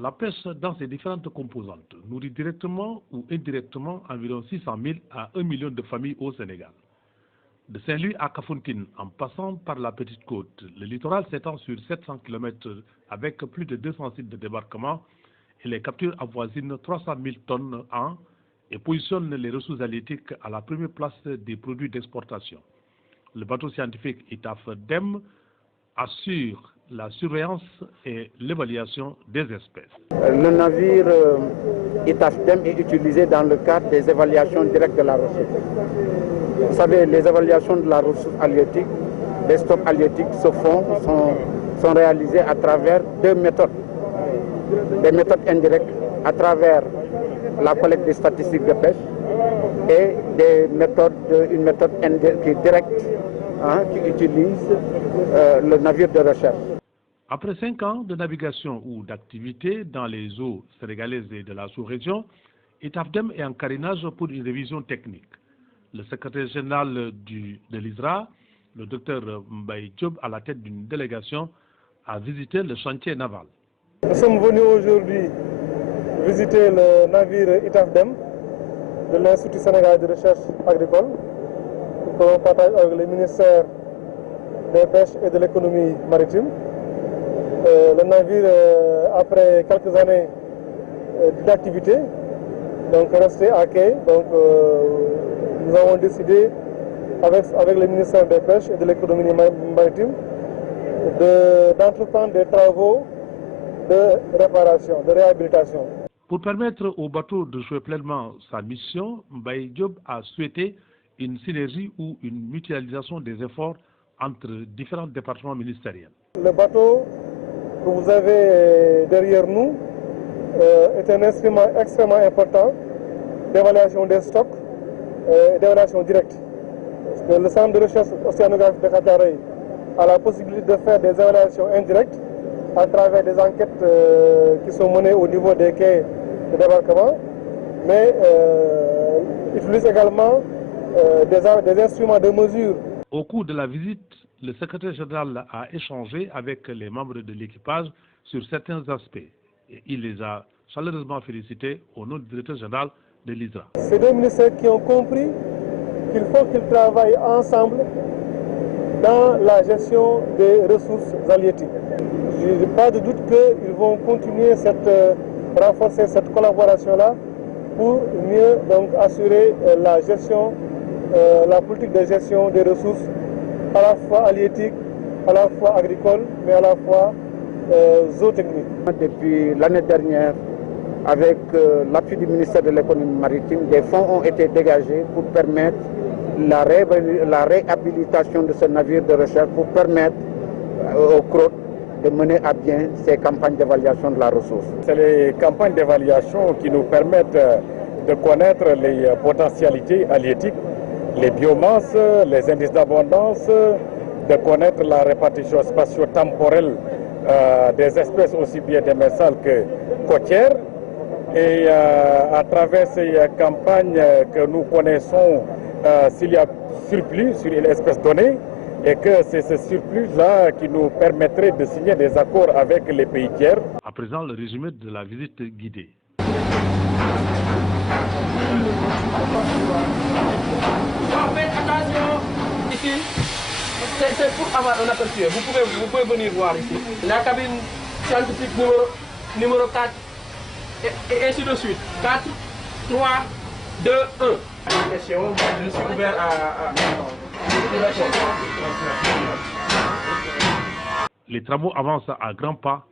La pêche dans ses différentes composantes nourrit directement ou indirectement environ 600 000 à 1 million de familles au Sénégal. De Saint-Louis à Kafountine, en passant par la Petite Côte, le littoral s'étend sur 700 km avec plus de 200 sites de débarquement et les captures avoisinent 300 000 tonnes an et positionnent les ressources halieutiques à la première place des produits d'exportation. Le bateau scientifique ITAF-DEM assure la surveillance et l'évaluation des espèces. Le navire ITAF-DEM est utilisé dans le cadre des évaluations directes de la ressource. Vous savez, les évaluations de la ressource halieutique, des stocks halieutiques sont réalisées à travers deux méthodes. Des méthodes indirectes à travers la collecte des statistiques de pêche et une méthode qui est directe, qui utilise le navire de recherche. Après 5 ans de navigation ou d'activité dans les eaux sénégalaises et de la sous-région, ITAF-DEM est en carénage pour une révision technique. Le secrétaire général de l'ISRA, le docteur Mbaye Diop, à la tête d'une délégation, a visité le chantier naval. Nous sommes venus aujourd'hui visiter le navire ITAF-DEM de l'Institut sénégalais de recherche agricole que l'on partage avec le ministère des Pêches et de l'économie maritime. Le navire, après quelques années d'activité, donc resté à quai. Donc, nous avons décidé, avec le ministère des Pêches et de l'économie maritime, d'entreprendre des travaux de réparation, de réhabilitation. Pour permettre au bateau de jouer pleinement sa mission, Mbaye Diop a souhaité une synergie ou une mutualisation des efforts entre différents départements ministériels. Le bateau que vous avez derrière nous est un instrument extrêmement important d'évaluation des stocks et d'évaluation directe. Parce que le centre de recherche océanographique de Kataray a la possibilité de faire des évaluations indirectes à travers des enquêtes qui sont menées au niveau des quais de débarquement, mais utilise également des instruments de mesure. Au cours de la visite, le secrétaire général a échangé avec les membres de l'équipage sur certains aspects et il les a chaleureusement félicités au nom du directeur général de l'ISRA. Ces deux ministères qui ont compris qu'il faut qu'ils travaillent ensemble dans la gestion des ressources halieutiques. Je n'ai pas de doute qu'ils vont continuer renforcer cette collaboration-là pour mieux donc, assurer la gestion, la politique de gestion des ressources à la fois halieutiques, à la fois agricoles, mais à la fois zootechniques. Depuis l'année dernière, avec l'appui du ministère de l'économie maritime, des fonds ont été dégagés pour permettre la réhabilitation de ce navire de recherche, pour permettre au CROT de mener à bien ces campagnes d'évaluation de la ressource. C'est les campagnes d'évaluation qui nous permettent de connaître les potentialités halieutiques, les biomasses, les indices d'abondance, de connaître la répartition spatio-temporelle des espèces aussi bien démersales que côtières. Et à travers ces campagnes que nous connaissons s'il y a surplus sur une espèce donnée, et que c'est ce surplus-là qui nous permettrait de signer des accords avec les pays tiers. À présent, le résumé de la visite guidée. Faites attention, ici, c'est pour avoir un aperçu. Vous pouvez venir voir ici. La cabine scientifique numéro 4 et ainsi de suite. 4, 3, 2, 1. Question, je suis ouvert à... Les travaux avancent à grands pas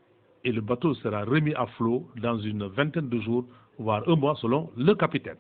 et le bateau sera remis à flot dans une vingtaine de jours, voire un mois selon le capitaine.